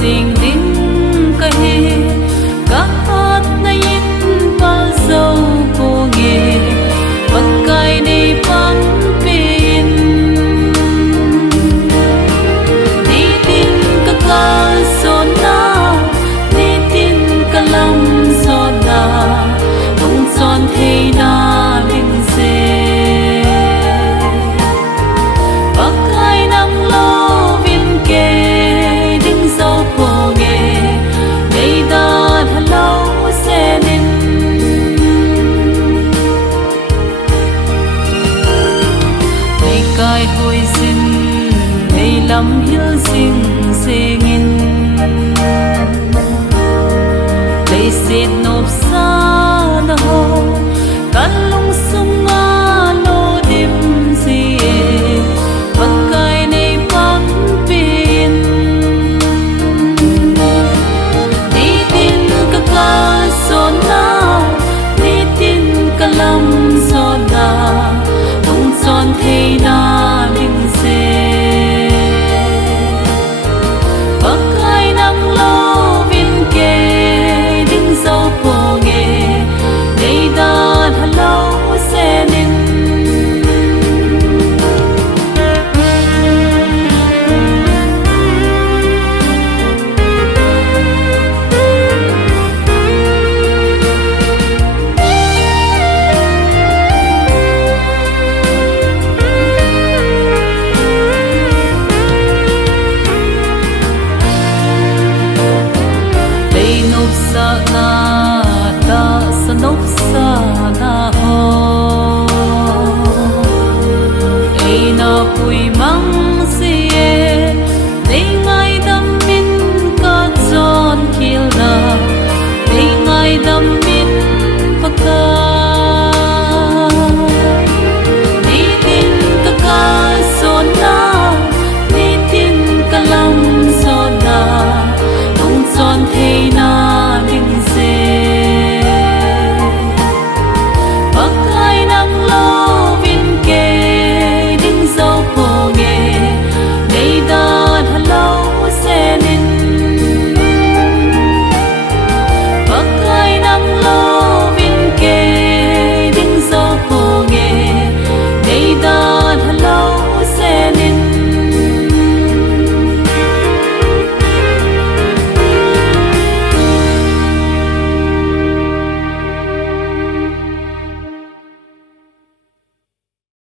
sinh đinh cái các hát na in pal dâu cô nghe bậc cài đi băng pin đi tin các ca son na đi tin các lâm son na tung son thấy na linh se bậc cài nắng lo viên kề đinh dâu cô nghe ngày ta thật lâu sẽ nên ngày cài hồi xin ngày lắm hiếu sinh sẽ nghìn lấy xin